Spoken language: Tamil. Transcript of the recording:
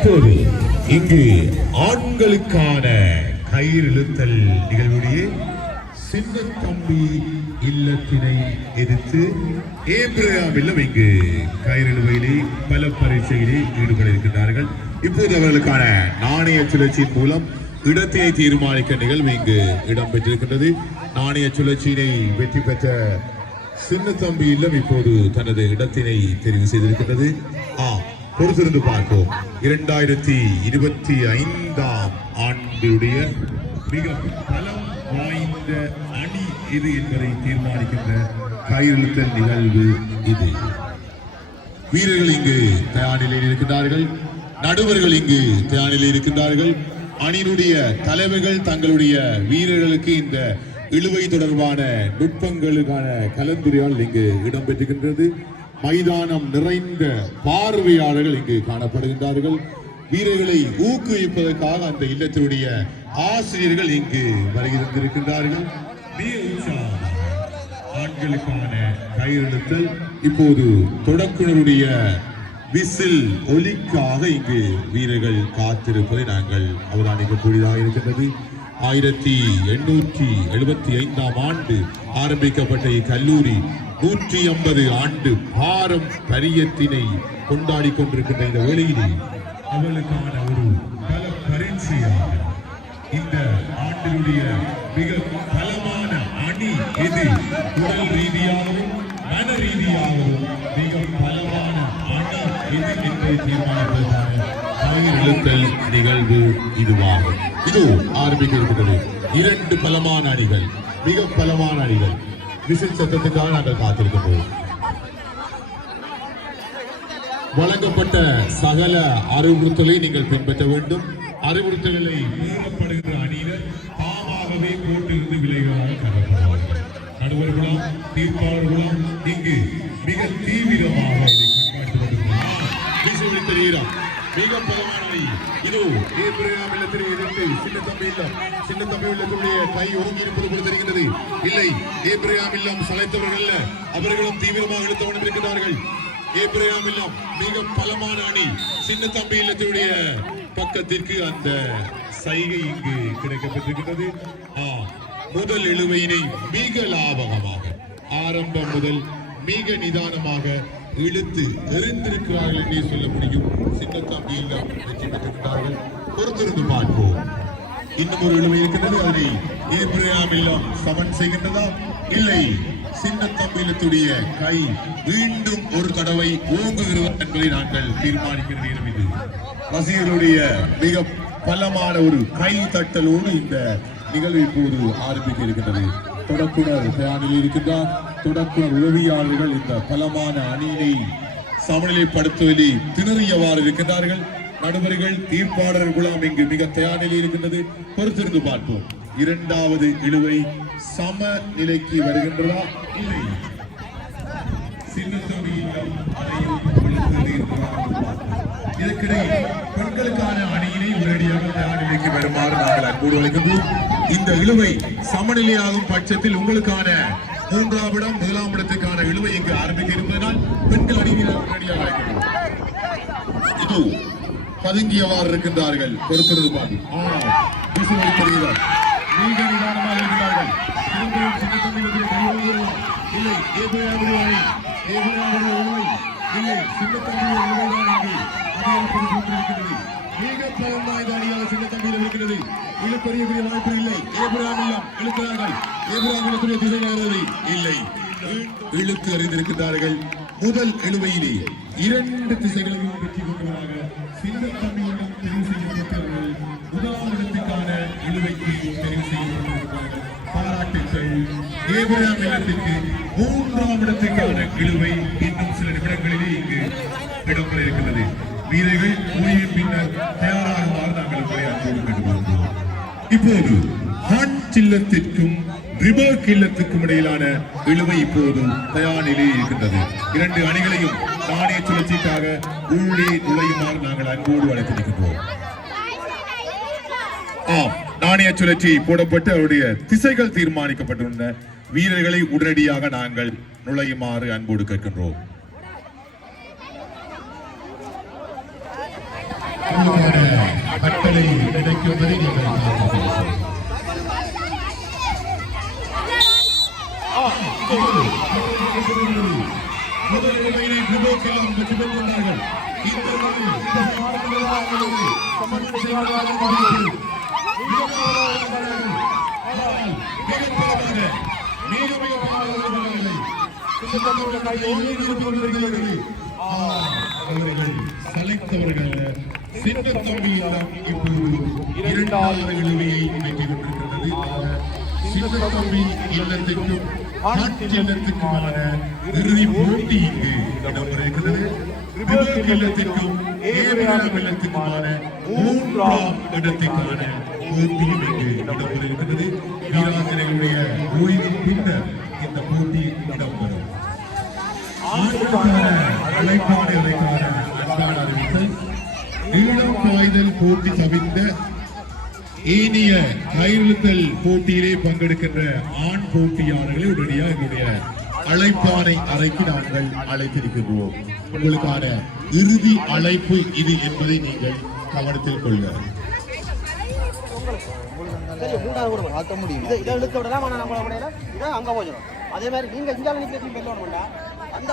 இப்போது இங்கு ஆண்களுக்கான கயிறு இழுத்தல் நிகழ்வுடைய சின்னத்தம்பி இல்லத்தினை எதிர்த்து ஏப்ரகாம் இங்கு கயிறிழுவையிலே பல பரீட்சையிலே ஈடுபட இருக்கின்றார்கள். இப்போது அவர்களுக்கான நாணய சுழற்சியின் மூலம் இடத்தினை தீர்மானிக்க நிகழ்வு இங்கு இடம்பெற்றிருக்கின்றது. நாணய சுழற்சியினை வெற்றி பெற்ற சின்னத்தம்பி இல்லம் இப்போது தனது இடத்தினை தெரிவு செய்திருக்கின்றது. பொறுத்திருந்து பார்ப்போம். 2025 ஆண்டுடைய மிக பலம் வாய்ந்த அணி இது என்பதை தீர்மானிக்கின்ற கயிறுத்தல் நிகழ்வு இது. வீரர்கள் இங்கு தயார் நிலையில் இருக்கின்றார்கள். நடுவர்கள் இங்கு தயார் நிலையில் இருக்கின்றார்கள். அணியினுடைய தலைவர்கள் தங்களுடைய வீரர்களுக்கு இந்த இழுவை தொடர்பான நுட்பங்களுக்கான கலந்துரையாடல் இங்கு இடம்பெற்றுகின்றது. மைதானம் நிறைந்த பார்வையாளர்கள் இங்கு காணப்படுகின்றார்கள். வீரர்களை ஊக்குவிப்பதற்காக அந்த இல்லத்தினுடைய ஆசிரியர்கள் இங்கு வருகின்றிருக்கின்றார்கள். ஆண்களுக்கான கயிறெழுத்தல் இப்போது தொடக்குனருடைய விசில் ஒலிக்காக இங்கு வீரர்கள் காத்திருப்பதை நாங்கள் அவதானிக்கக்கூடியதாக இருக்கின்றது. 1875 ஆண்டு ஆரம்பிக்கப்பட்ட இக்கல்லூரி 150 ஆண்டு பாரம்பரியத்தினை கொண்டாடி கொண்டிருக்கின்ற இந்த வேளையிலே அவளுக்கான ஒரு பல பரீட்சையாக இந்த ஆண்டினுடைய மிக பலமான அணி எது, உடல் ரீதியாகவும் மன ரீதியாகவும் மிக பலமான அணி எது என்பதை தீர்மானிப்பதற்கான கயிறெழுத்தல் நிகழ்வு இதுவாகும். இது ஆரம்பிக்க இருக்கிறது. 2 பலமான அணிகள், மிக பலமான அணிகள். விசில் சத்தத்துக்காக நாங்கள் காத்திருக்கின்றோம். வழங்கப்பட்ட சகல அறிவுறுத்தலை நீங்கள் பின்பற்ற வேண்டும். அறிவுறுத்தல்களை மீறப்படுகின்ற அணியினர் தாமாகவே போட்டிருந்து விலைகளாக கருதப்படுவார்கள். நடுவர்களும் தீர்ப்பாளர்களும் இங்கு மிக தீவிரமாக தெரிகிறார். மிக பலமான அணி இதோ ஏப்ரகாம் இல்லத்தினை எதிர்த்து சின்னத்தம்பி இல்லம். சின்னத்தம்பி இல்லத்தினுடைய கை ஒருங்கி இருப்பது போல தெரிகின்றது. இல்லை, ஏப்ரகாம் இல்லம் சளைத்தவர்கள் அல்ல, அவர்களும் தீவிரமாக இழுத்தவனம் இருக்கிறார்கள். ஏப்ரகாம் இல்லம் மிக பலமான அணி. சின்னத்தம்பி இல்லத்தினுடைய பக்கத்திற்கு அந்த சைகை இங்கு கிடைக்கப்பட்டிருக்கிறது. முதல் இழுவையினை மிக லாபகமாக ஆரம்பம் முதல் மிக நிதானமாக இழுத்து எறிந்திருக்கிறார்கள் என்றே சொல்ல முடியும். சின்னத்தம்பி இல்லம் வெற்றி பெற்றிருக்கிறார்கள். பொறுத்திருந்து பார்ப்போம். இன்னும் ஒரு இழுவை இருக்கின்றது. அதனை ஏப்ரகாம் இல்லம் சமன் செய்கின்றதா? இல்லை, சின்னத்தம்பி இல்லத்துடைய கை மீண்டும் ஒரு தடவை ஓங்குகிறது என்பதை நாங்கள் தீர்மானிக்கிற நேரம் இது. ரசிகர்களுடைய மிக பலமான ஒரு கை தட்டலோடு இந்த நிகழ்வு இப்போது ஆரம்பிக்க இருக்கின்றது. தொடக்குனர் தயாரில் இருக்கின்றார். தொடக்குனர் உதவியாளர்கள் இந்த பலமான அணியினை சமநிலைப்படுத்துவதில் திணறியவாறு இருக்கின்றார்கள். நடுவர்கள் தீர்ப்பாளர்களும் இங்கு மிக தயாரில் இருக்கின்றது. பொறுத்திருந்து பார்ப்போம். 2வது இழுவை சம நிலைக்கு வருகின்றதா? இல்லை, இதற்கிடையே பெண்களுக்கான அணியினை உடனடியாக தயார் நிலைக்கு வருமாறு நாங்கள் அன்போடு அழைக்கின்றோம். இந்த இழுவை சமநிலையாகும் பட்சத்தில் உங்களுக்கான 3ஆம் இடம் 1ஆம் இடத்துக்கான இழுவை இங்கு ஆரம்பிக்க இருப்பதனால் பெண்கள் அணியினர் உடனடியாக அழைக்கின்றோம். இது பதுங்கியவாறு இருக்கின்றார்கள். பொறுத்திருந்து பார்ப்போம். மிக நிதானமாக இருக்கிறார்கள். இல்லை, மிக பலம் வாய்ந்த அணியாக சின்னத்தம்பியில் இருக்கிறது. இழுப்பறிய வாய்ப்பு இல்லை. ஏப்ரகாம் இல்லம் இழுக்கிறார்கள். ஏப்ரகாம் இல்லத்துடைய திசை நகர்வது இல்லை, இழுத்து அறிந்திருக்கிறார்கள். முதல் இழுவையிலே 2 திசைகளையும் வெற்றி கொண்டவராக சின்னத்தம்பியிடம் தெரிவு செய்யப்பட்டவர்கள் 1ஆம் இடத்துக்கான இழுவைக்கு தெரிவு செய்யப்பட்டிருக்கிறார்கள். பாராட்டுக்கள். ஏப்ரகாம் இல்லத்திற்கு 3ஆம் இடத்துக்கான இழுவை இன்னும் சில நிமிடங்களிலே இங்கு இடம்பெற இருக்கிறது. வீரர்கள் ஓய்வின் பின்னர் தயாராகுமாறு நாங்கள் உரையாற்றோடு கேட்டுக்கொள்கிறோம். இப்போது ஹாட் இல்லத்திற்கும் ரிபர்க் இல்லத்துக்கும் இடையிலான இழுவை இப்போது தயார் நிலையில் இருக்கின்றது. 2 அணிகளையும் நாணய சுழற்சிக்காக உள்ளே நுழையுமாறு நாங்கள் அன்போடு அழைத்திருக்கின்றோம். நாணய சுழற்சி போடப்பட்டு அவருடைய திசைகள் தீர்மானிக்கப்பட்டுள்ள வீரர்களை உடனடியாக நாங்கள் நுழையுமாறு அன்போடு கேட்கின்றோம். உங்களுக்கான கட்டளை கிடைக்கும் வரை நீங்கள் முதல் நிலையிலே விபோக்கெல்லாம் வெற்றி பெற்றுள்ளார்கள். சலைத்தவர்கள் சின்னத்தம்பி இப்போது இரண்டாவது நிலையை வைத்துக் கொண்டிருக்கிறது. சின்னத்தம்பி இல்லத்திற்கும் இல்லத்துக்குமான இறுதி போட்டி இங்கு இடம்பெறுகிறது. இல்லத்திற்கும் இல்லத்துக்குமான மூன்றாம் இடத்திற்கான போட்டியும் இங்கு இடம்பெறுகிறது. வீராசிரியர்களுடைய ஓய்வு பின்னர் இந்த போட்டி இடம்பெறும். அழைப்பாளர்களுக்கான அன்பான அறிவித்தல். நீளம் பாய்தல் போட்டி தவிர்த்த ஏனைய கயிறுத்தல் போட்டியிலே பங்கெடுக்கின்ற ஆண் போட்டியாளர்களை உடனடியாக எங்களுடைய அழைப்பானை அறைக்கு நாங்கள் அழைத்திருக்கிறோம். உங்களுக்கான இறுதி அழைப்பு இது என்பதை நீங்கள் கவனத்தில் கொள்க. அதே மாதிரி நீங்க இந்தியாவில் நிற்க அந்த